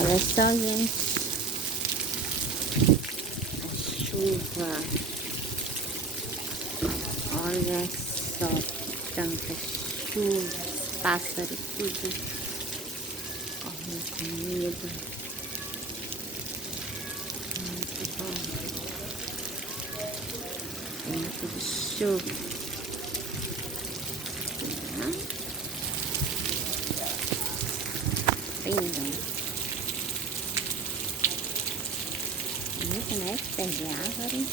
Olha só, gente. A chuva. Olha só que tanta chuva. Os pássaros tudo. Correndo com medo. Muito bom. Tempo de chuva. Lindo. Bonito, né? Pé de árvore.